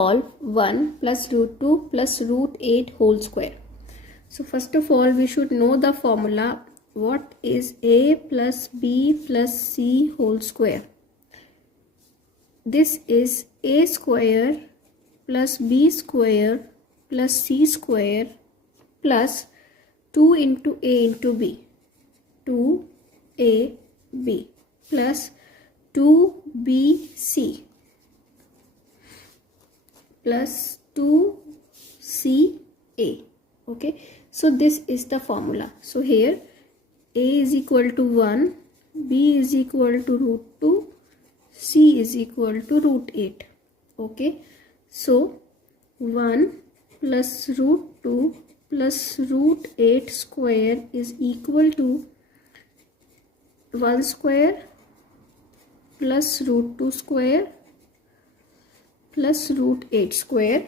solve 1 plus root 2 plus root 8 whole square. So first of all we should know the formula. What is a plus b plus c whole square? This is a square plus b square plus c square plus 2 into a into b, 2ab plus 2bc plus 2ca. Okay, so this is the formula. So here a is equal to 1, b is equal to root 2, c is equal to root 8. Okay, so 1 plus root 2 plus root 8 square is equal to 1 square plus root 2 square plus root 8 square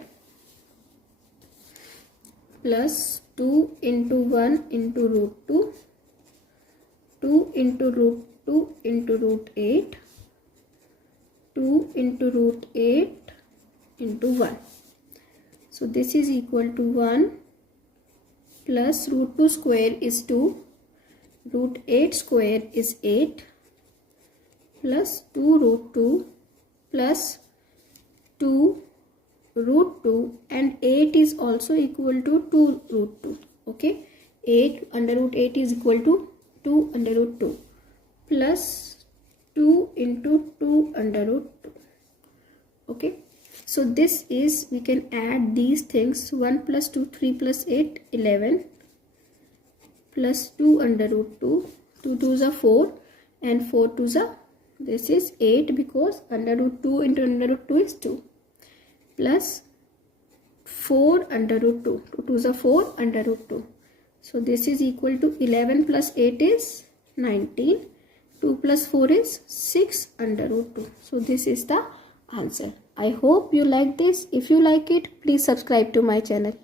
plus 2 into 1 into root 2, 2 into root 2 into root 8, 2 into root 8 into 1. So this is equal to 1 plus root 2 square is 2, root 8 square is 8 plus 2 root 2 plus 2 root 2, and 8 is also equal to 2 root 2. Okay, 8 under root 8 is equal to 2 under root 2 plus 2 into 2 under root 2. Okay, so this is, we can add these things. 1 plus 2, 3 plus 8, 11 plus 2 under root 2, 2 2s are 4 and 4 2s are, this is 8 because under root 2 into under root 2 is 2, plus 4 under root 2, 2 2s are 4 under root 2. So this is equal to 11 plus 8 is 19, 2 plus 4 is 6 under root 2. So this is the answer. I hope you like this. If you like it, please subscribe to my channel.